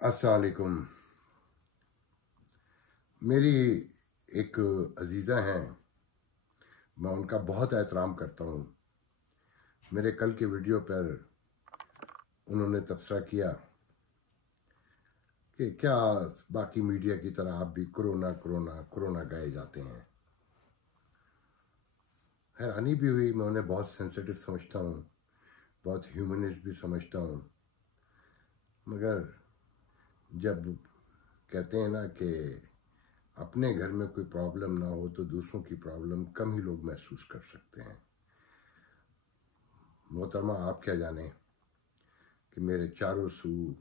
अस्सलाम वालेकुम। मेरी एक अजीज़ा हैं, मैं उनका बहुत एहतराम करता हूँ। मेरे कल के वीडियो पर उन्होंने तबसरा किया कि क्या बाकी मीडिया की तरह आप भी कोरोना कोरोना कोरोना गाए जाते हैं। हैरानी भी हुई, मैं उन्हें बहुत सेंसिटिव समझता हूँ, बहुत ह्यूमनिस्ट भी समझता हूँ, मगर जब कहते हैं ना कि अपने घर में कोई प्रॉब्लम ना हो तो दूसरों की प्रॉब्लम कम ही लोग महसूस कर सकते हैं। मोहतरमा, आप क्या जाने कि मेरे चारों सू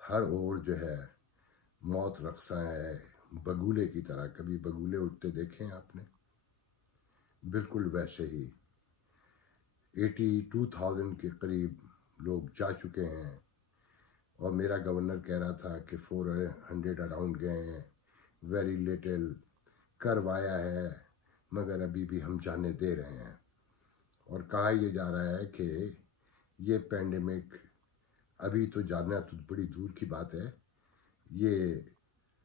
हर ओर जो है मौत रक्सा है, बगुले की तरह। कभी बगुले उठते देखे हैं आपने? बिल्कुल वैसे ही 82,000 के करीब लोग जा चुके हैं और मेरा गवर्नर कह रहा था कि 400 अराउंड गए हैं, वेरी लिटिल करवाया है, मगर अभी भी हम जाने दे रहे हैं। और कहा यह जा रहा है कि ये पैंडेमिक अभी तो जाना तो बड़ी दूर की बात है, ये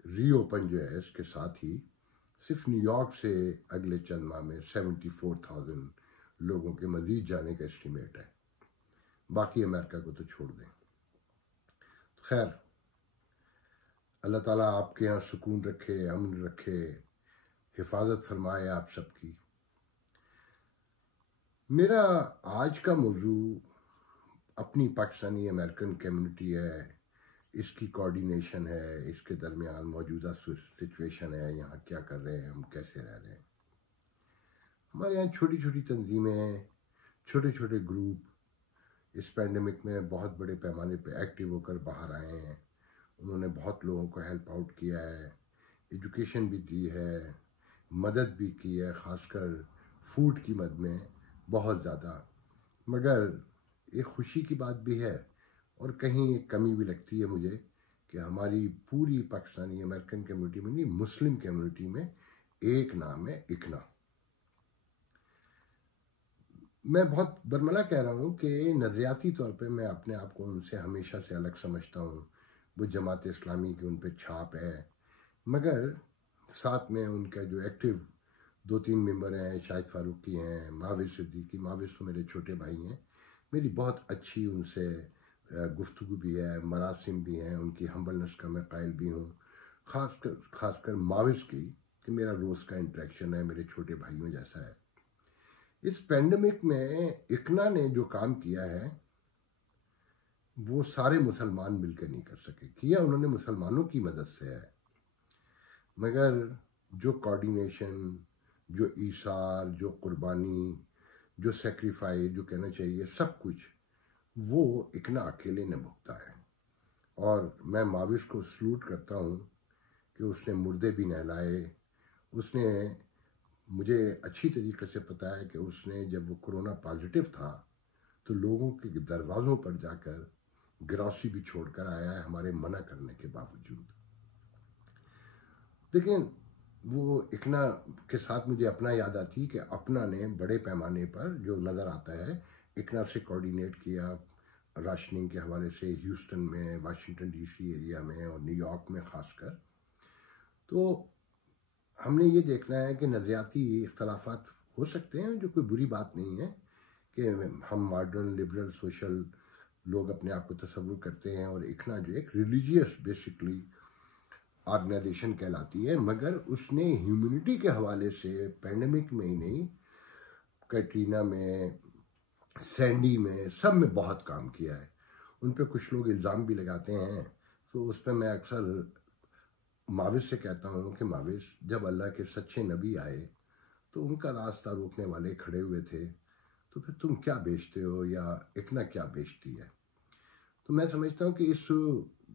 रीओपन जो है इसके साथ ही सिर्फ न्यूयॉर्क से अगले चंद माह में 74,000 लोगों के मजीद जाने का एस्टिमेट है। बाकी अमेरिका को तो छोड़ दें। खैर, अल्लाह ताला आपके यहाँ सुकून रखे, अमन रखे, हिफाजत फरमाए आप सबकी। मेरा आज का मौजू अपनी पाकिस्तानी अमेरिकन कम्युनिटी है, इसकी कोऑर्डिनेशन है, इसके दरमियान मौजूदा सिचुएशन है, यहाँ क्या कर रहे हैं, हम कैसे रह रहे हैं। हमारे यहाँ छोटी छोटी तंजीमें, छोटे छोटे ग्रुप इस पैंडेमिक में बहुत बड़े पैमाने पे एक्टिव होकर बाहर आए हैं। उन्होंने बहुत लोगों को हेल्प आउट किया है, एजुकेशन भी दी है, मदद भी की है, ख़ासकर फूड की मद में बहुत ज़्यादा। मगर एक खुशी की बात भी है और कहीं एक कमी भी लगती है मुझे कि हमारी पूरी पाकिस्तानी अमेरिकन कम्युनिटी में नहीं, मुस्लिम कम्युनिटी में एक नाम है इकना। मैं बहुत बरमला कह रहा हूँ कि नज़रियाती तौर पे मैं अपने आप को उनसे हमेशा से अलग समझता हूँ। वो जमात इस्लामी की उन पर छाप है, मगर साथ में उनका जो एक्टिव 2-3 मेंबर हैं, शाहिद फारूकी हैं, माविज सिद्दीकी। माविज तो मेरे छोटे भाई हैं, मेरी बहुत अच्छी उनसे गुफ्तगू भी है, मरासिम भी हैं, उनकी हम्बलनेस का मैं कायल भी हूँ। खासकर माविज की कि मेरा रोज़ का इंटरेक्शन है, मेरे छोटे भाइयों जैसा है। इस पैंडेमिक में इकना ने जो काम किया है वो सारे मुसलमान मिलकर नहीं कर सके। किया उन्होंने मुसलमानों की मदद से है, मगर जो कोऑर्डिनेशन, जो ईसार, जो कुर्बानी, जो सेक्रीफाइस, जो कहना चाहिए सब कुछ, वो इकना अकेले ने भुगता है। और मैं माविश को सलूट करता हूँ कि उसने मुर्दे भी नहलाए। उसने, मुझे अच्छी तरीके से पता है कि उसने जब वो कोरोना पॉजिटिव था तो लोगों के दरवाज़ों पर जाकर ग्रॉसरी भी छोड़कर आया है, हमारे मना करने के बावजूद। लेकिन वो इकना के साथ मुझे अपना याद आती कि अपना ने बड़े पैमाने पर जो नज़र आता है इकना से कोऑर्डिनेट किया राशनिंग के हवाले से, ह्यूस्टन में, वाशिंगटन डीसी एरिया में और न्यूयॉर्क में ख़ासकर। तो हमने ये देखना है कि नज़रियाती इख्तलाफात हो सकते हैं, जो कोई बुरी बात नहीं है कि हम मॉडर्न लिबरल सोशल लोग अपने आप को तस्वुर करते हैं, और इकना जो एक रिलीजियस बेसिकली ऑर्गेनाइजेशन कहलाती है, मगर उसने ह्यूमनिटी के हवाले से पैंडेमिक में ही नहीं, कैटरीना में, सैंडी में, सब में बहुत काम किया है। उन पर कुछ लोग इल्ज़ाम भी लगाते हैं, तो उस पर मैं अक्सर माविश से कहता हूँ कि माविश, जब अल्लाह के सच्चे नबी आए तो उनका रास्ता रोकने वाले खड़े हुए थे, तो फिर तुम क्या बेचते हो या इकना क्या बेचती है। तो मैं समझता हूँ कि इस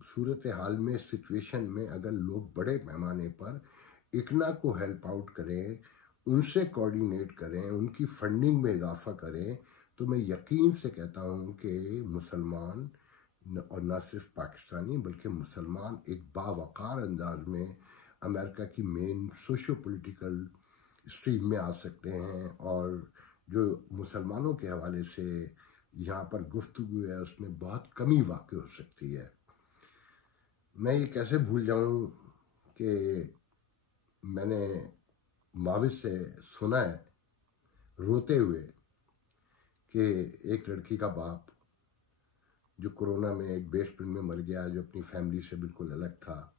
सूरत हाल में, सिचुएशन में, अगर लोग बड़े पैमाने पर इकना को हेल्प आउट करें, उनसे कोऑर्डिनेट करें, उनकी फंडिंग में इजाफा करें, तो मैं यकीन से कहता हूँ कि मुसलमान और न सिर्फ पाकिस्तानी बल्कि मुसलमान एक बावकार अंदाज में अमेरिका की मेन सोशो पॉलिटिकल स्ट्रीम में आ सकते हैं, और जो मुसलमानों के हवाले से यहाँ पर गुफ्तगू है उसमें बहुत कमी वाक़ई हो सकती है। मैं ये कैसे भूल जाऊं कि मैंने माविज से सुना है रोते हुए कि एक लड़की का बाप जो कोरोना में एक बेसमेंट में मर गया, जो अपनी फैमिली से बिल्कुल अलग था,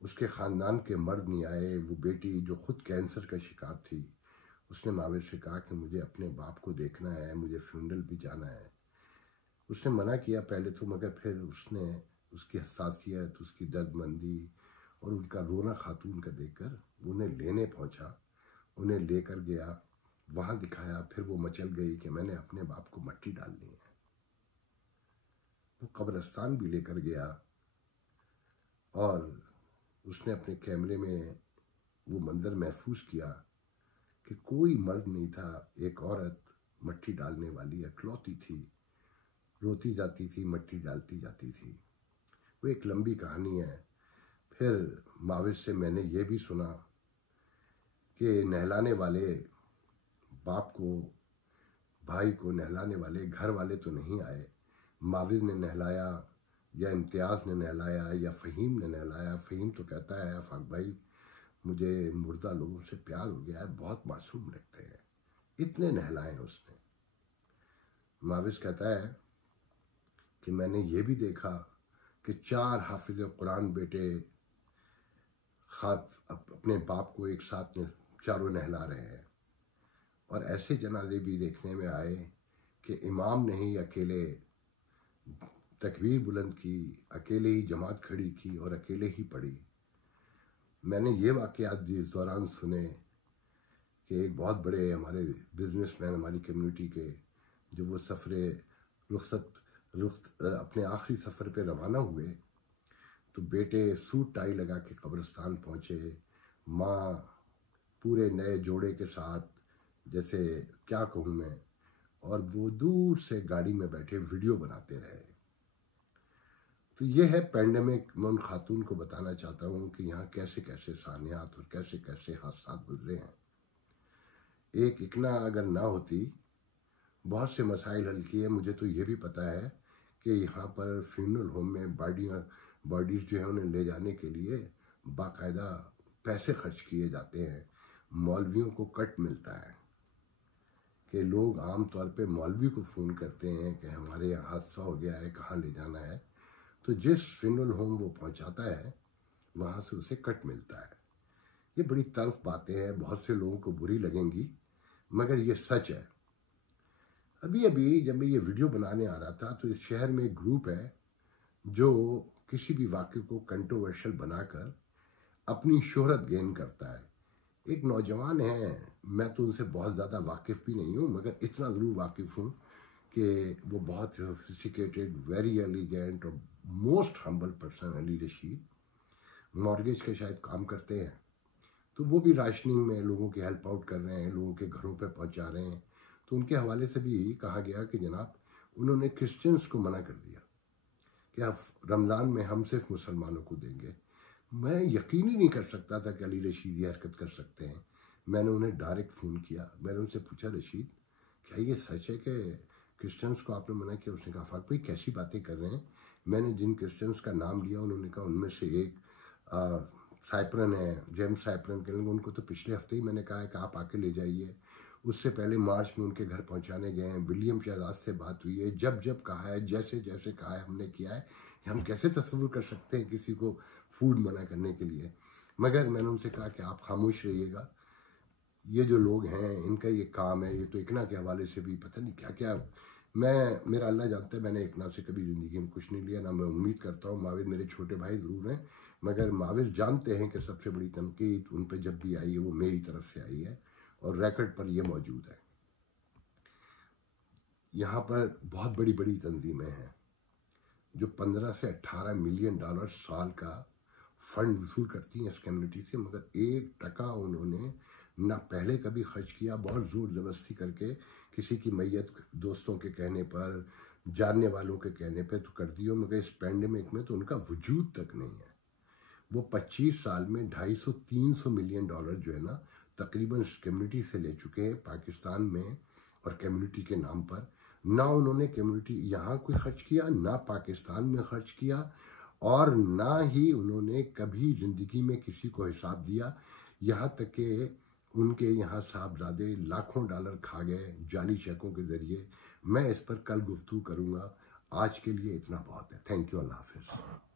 उसके ख़ानदान के मर्द नहीं आए, वो बेटी जो खुद कैंसर का शिकार थी, उसने माविज से कहा कि मुझे अपने बाप को देखना है, मुझे फ्यूनरल भी जाना है। उसने मना किया पहले तो, मगर फिर उसने उसकी हसासियत, उसकी दर्दमंदी और उनका रोना खातून का देखकर उन्हें लेने पहुंचा, उन्हें लेकर गया, वहां दिखाया, फिर वो मचल गई कि मैंने अपने बाप को मट्टी डालनी है। वो कब्रिस्तान भी लेकर गया और उसने अपने कैमरे में वो मंजर महफूज किया कि कोई मर्द नहीं था, एक औरत मट्टी डालने वाली अकलौती थी, रोती जाती थी, मट्टी डालती जाती थी। वो एक लंबी कहानी है। फिर माविज से मैंने ये भी सुना कि नहलाने वाले बाप को, भाई को नहलाने वाले घर वाले तो नहीं आए, माविज ने नहलाया या इम्तियाज़ ने नहलाया या फ़हीम ने नहलाया। फ़हीम तो कहता है आफाक भाई मुझे मुर्दा लोगों से प्यार हो गया है, बहुत मासूम लगते हैं, इतने नहलाए उसने। माविज कहता है कि मैंने ये भी देखा कि 4 हाफिज कुरान बेटे अपने बाप को एक साथ चारों नहला रहे हैं। और ऐसे जनाजे भी देखने में आए कि इमाम ने ही अकेले तकबीर बुलंद की, अकेले ही जमात खड़ी की और अकेले ही पढ़ी। मैंने ये वाक़यात भी इस दौरान सुने कि एक बहुत बड़े हमारे बिजनेसमैन हमारी कम्युनिटी के, जो वो सफ़रे रुख्सत अपने आखिरी सफ़र पे रवाना हुए, तो बेटे सूट टाई लगा के कब्रिस्तान पहुँचे, माँ पूरे नए जोड़े के साथ, जैसे क्या कहूँ मैं, और वो दूर से गाड़ी में बैठे वीडियो बनाते रहे। तो ये है पेंडेमिक। मैं उन खातून को बताना चाहता हूँ कि यहाँ कैसे कैसे सानियात और कैसे कैसे हादसा गुजरे हैं। एक इकना अगर ना होती, बहुत से मसाइल हल किए। मुझे तो ये भी पता है कि यहाँ पर फ्यूनरल होम में बॉडीज़ जो है उन्हें ले जाने के लिए बाकायदा पैसे खर्च किए जाते हैं। मौलवियों को कट मिलता है कि लोग आम तौर पे मौलवी को फ़ोन करते हैं कि हमारे यहाँ हादसा हो गया है, कहाँ ले जाना है, तो जिस फ्यूनरल होम वो पहुँचाता है वहाँ से उसे कट मिलता है। ये बड़ी तल्ख बातें हैं, बहुत से लोगों को बुरी लगेंगी, मगर ये सच है। अभी अभी जब मैं ये वीडियो बनाने आ रहा था तो इस शहर में एक ग्रुप है जो किसी भी वाक़े को कंट्रोवर्शियल बनाकर अपनी शोहरत गेन करता है। एक नौजवान है, मैं तो उनसे बहुत ज़्यादा वाकिफ़ भी नहीं हूँ, मगर इतना ज़रूर वाकिफ़ हूँ कि वो बहुत सोफिस्टिकेटेड, वेरी एलिगेंट और most humble person, Ali Rashid, mortgage के शायद काम करते हैं। तो वो भी राशनिंग में लोगों की हेल्प आउट कर रहे हैं, लोगों के घरों पे पहुंचा रहे हैं। तो उनके हवाले से भी कहा गया कि जनाब उन्होंने क्रिश्चियंस को मना कर दिया कि आप रमज़ान में हम सिर्फ मुसलमानों को देंगे। मैं यकीन ही नहीं कर सकता था कि अली रशीद ये हरकत कर सकते हैं। मैंने उन्हें डायरेक्ट फ़ोन किया, मैंने उनसे पूछा रशीद क्या ये सच है कि क्रिश्चियंस को आपने मना किया? उसने कहा फाक भाई कैसी बातें कर रहे हैं। मैंने जिन क्रिश्चियंस का नाम लिया उन्होंने कहा उनमें से एक साइप्रन है, जेम्स साइप्रन के, उनको तो पिछले हफ्ते ही मैंने कहा है कि आप आके ले जाइए। उससे पहले मार्च में उनके घर पहुंचाने गए हैं। विलियम शहजाद से बात हुई है, जब जब कहा है, जैसे जैसे कहा है हमने किया है। हम कैसे तस्वुर कर सकते हैं किसी को फूड मना करने के लिए? मगर मैंने उनसे कहा कि आप खामोश रहिएगा, ये जो लोग हैं इनका ये काम है, ये तो इकना के हवाले से भी पता नहीं क्या क्या। मेरा अल्लाह जानता है मैंने इकना से कभी ज़िंदगी में कुछ नहीं लिया, ना मैं उम्मीद करता हूँ। माविद मेरे छोटे भाई ज़रूर हैं, मगर माविद जानते हैं कि सबसे बड़ी तनकीद उन पर जब भी आई है वो मेरी तरफ से आई है और रिकॉर्ड पर ये मौजूद है। यहाँ पर बहुत बड़ी बड़ी तंजीमें हैं जो 15 से 18 मिलियन डॉलर साल का फंड वसूल करती हैं इस कम्युनिटी से, मगर 1% उन्होंने ना पहले कभी खर्च किया। बहुत ज़ोर ज़बरदस्ती करके किसी की मैयत दोस्तों के कहने पर, जानने वालों के कहने पर तो कर दियो, मगर इस पैंडेमिक में तो उनका वजूद तक नहीं है। वो 25 साल में 250-300 मिलियन डॉलर जो है ना तकरीबन इस कम्युनिटी से ले चुके हैं पाकिस्तान में, और कम्युनिटी के नाम पर ना उन्होंने कम्युनिटी यहाँ कोई खर्च किया, ना पाकिस्तान में खर्च किया, और ना ही उन्होंने कभी ज़िंदगी में किसी को हिसाब दिया। यहाँ तक कि उनके यहाँ साहबजादे लाखों डॉलर खा गए जाली चेकों के ज़रिए। मैं इस पर कल गुफ्तगू करूँगा। आज के लिए इतना बहुत है। Thank you. अल्लाह हाफ़िज़।